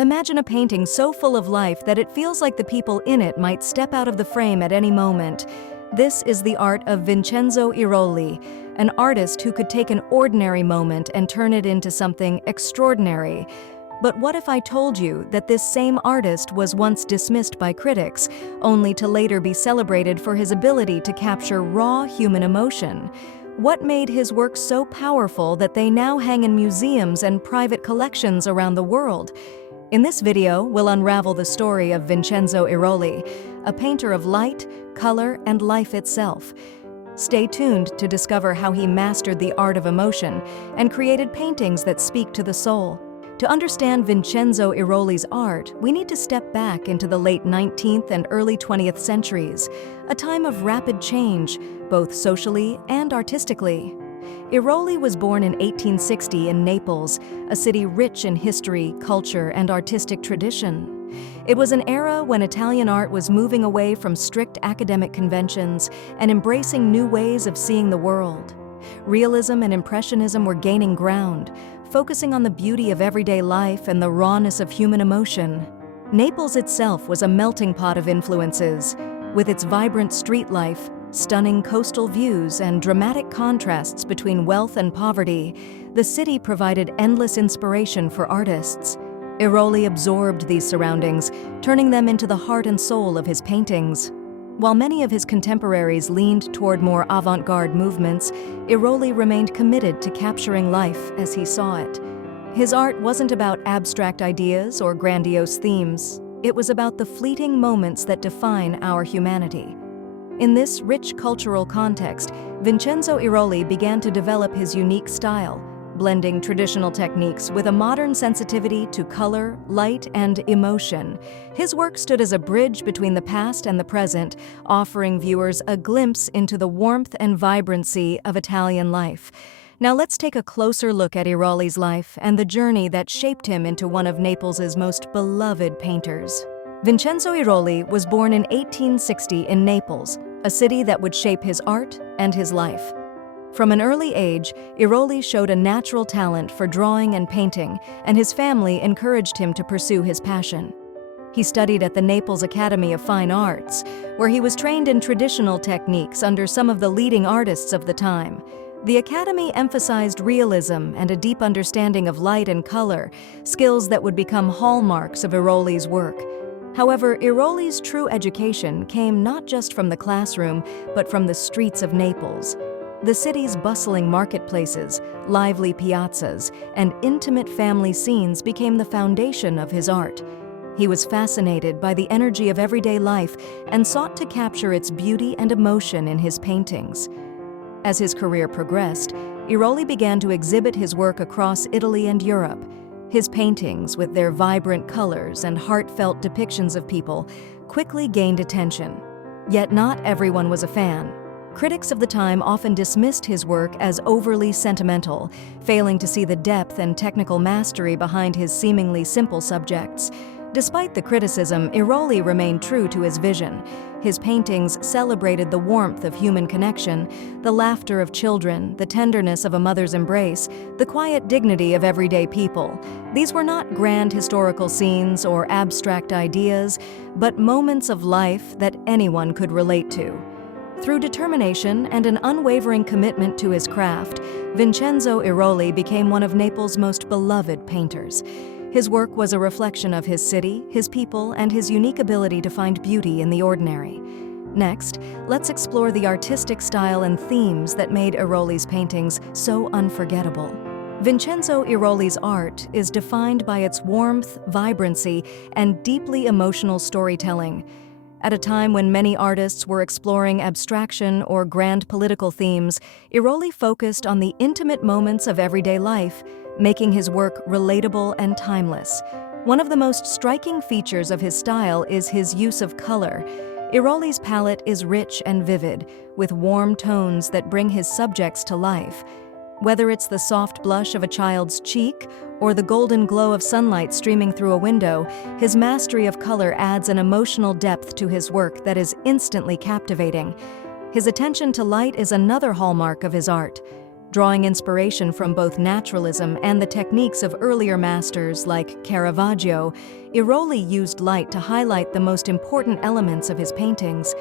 Imagine a painting so full of life that it feels like the people in it might step out of the frame at any moment. This is the art of Vincenzo Irolli, an artist who could take an ordinary moment and turn it into something extraordinary. But what if I told you that this same artist was once dismissed by critics, only to later be celebrated for his ability to capture raw human emotion? What made his work so powerful that they now hang in museums and private collections around the world? In this video, we'll unravel the story of Vincenzo Irolli, a painter of light, color, and life itself. Stay tuned to discover how he mastered the art of emotion and created paintings that speak to the soul. To understand Vincenzo Irolli's art, we need to step back into the late 19th and early 20th centuries, a time of rapid change, both socially and artistically. Irolli was born in 1860 in Naples, a city rich in history, culture, and artistic tradition. It was an era when Italian art was moving away from strict academic conventions and embracing new ways of seeing the world. Realism and Impressionism were gaining ground, focusing on the beauty of everyday life and the rawness of human emotion. Naples itself was a melting pot of influences. With its vibrant street life, stunning coastal views, and dramatic contrasts between wealth and poverty, the city provided endless inspiration for artists. Irolli absorbed these surroundings, turning them into the heart and soul of his paintings. While many of his contemporaries leaned toward more avant-garde movements, Irolli remained committed to capturing life as he saw it. His art wasn't about abstract ideas or grandiose themes. It was about the fleeting moments that define our humanity. In this rich cultural context, Vincenzo Irolli began to develop his unique style, blending traditional techniques with a modern sensitivity to color, light, and emotion. His work stood as a bridge between the past and the present, offering viewers a glimpse into the warmth and vibrancy of Italian life. Now let's take a closer look at Irolli's life and the journey that shaped him into one of Naples's most beloved painters. Vincenzo Irolli was born in 1860 in Naples, a city that would shape his art and his life. From an early age, Irolli showed a natural talent for drawing and painting, and his family encouraged him to pursue his passion. He studied at the Naples Academy of Fine Arts, where he was trained in traditional techniques under some of the leading artists of the time. The academy emphasized realism and a deep understanding of light and color, skills that would become hallmarks of Irolli's work. However, Irolli's true education came not just from the classroom, but from the streets of Naples. The city's bustling marketplaces, lively piazzas, and intimate family scenes became the foundation of his art. He was fascinated by the energy of everyday life and sought to capture its beauty and emotion in his paintings. As his career progressed, Irolli began to exhibit his work across Italy and Europe. His paintings, with their vibrant colors and heartfelt depictions of people, quickly gained attention. Yet not everyone was a fan. Critics of the time often dismissed his work as overly sentimental, failing to see the depth and technical mastery behind his seemingly simple subjects. Despite the criticism, Irolli remained true to his vision. His paintings celebrated the warmth of human connection, the laughter of children, the tenderness of a mother's embrace, the quiet dignity of everyday people. These were not grand historical scenes or abstract ideas, but moments of life that anyone could relate to. Through determination and an unwavering commitment to his craft, Vincenzo Irolli became one of Naples' most beloved painters. His work was a reflection of his city, his people, and his unique ability to find beauty in the ordinary. Next, let's explore the artistic style and themes that made Irolli's paintings so unforgettable. Vincenzo Irolli's art is defined by its warmth, vibrancy, and deeply emotional storytelling. At a time when many artists were exploring abstraction or grand political themes, Irolli focused on the intimate moments of everyday life, making his work relatable and timeless. One of the most striking features of his style is his use of color. Irolli's palette is rich and vivid, with warm tones that bring his subjects to life. Whether it's the soft blush of a child's cheek or the golden glow of sunlight streaming through a window, his mastery of color adds an emotional depth to his work that is instantly captivating. His attention to light is another hallmark of his art. drawing inspiration from both naturalism and the techniques of earlier masters like Caravaggio. Iroli used light to highlight the most important elements of his paintings.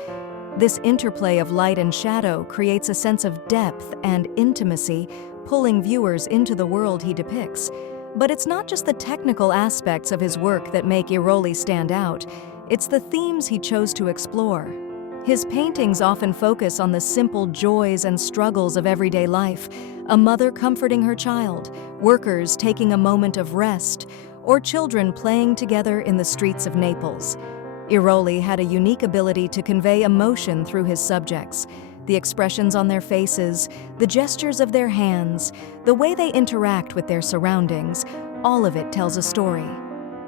This interplay of light and shadow creates a sense of depth and intimacy, pulling viewers into the world he depicts. But it's not just the technical aspects of his work that make Iroli stand out, it's the themes he chose to explore. His paintings often focus on the simple joys and struggles of everyday life, a mother comforting her child, workers taking a moment of rest, or children playing together in the streets of Naples. Iroli had a unique ability to convey emotion through his subjects. The expressions on their faces, the gestures of their hands, the way they interact with their surroundings, all of it tells a story.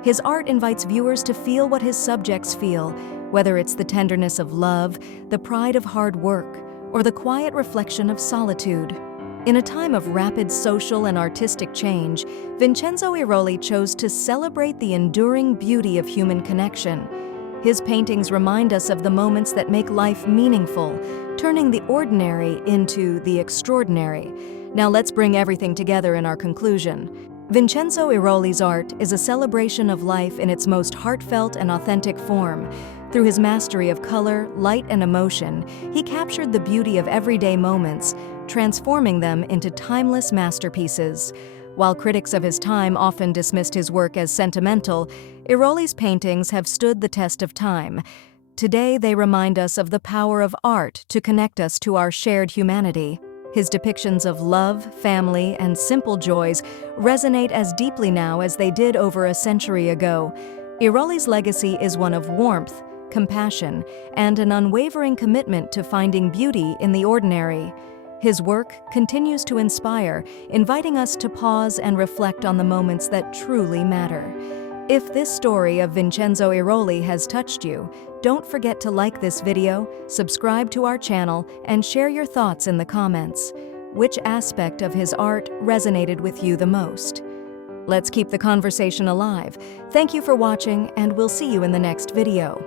His art invites viewers to feel what his subjects feel, whether it's the tenderness of love, the pride of hard work, or the quiet reflection of solitude. In a time of rapid social and artistic change, Vincenzo Iroli chose to celebrate the enduring beauty of human connection. His paintings remind us of the moments that make life meaningful, turning the ordinary into the extraordinary. Now let's bring everything together in our conclusion. Vincenzo Iroli's art is a celebration of life in its most heartfelt and authentic form. Through his mastery of color, light, and emotion, he captured the beauty of everyday moments, transforming them into timeless masterpieces. While critics of his time often dismissed his work as sentimental, Iroli's paintings have stood the test of time. Today, they remind us of the power of art to connect us to our shared humanity. His depictions of love, family, and simple joys resonate as deeply now as they did over a century ago. Iroli's legacy is one of warmth, compassion, and an unwavering commitment to finding beauty in the ordinary. His work continues to inspire, inviting us to pause and reflect on the moments that truly matter. If this story of Vincenzo Iroli has touched you, don't forget to like this video, subscribe to our channel, and share your thoughts in the comments. Which aspect of his art resonated with you the most? Let's keep the conversation alive. Thank you for watching, and we'll see you in the next video.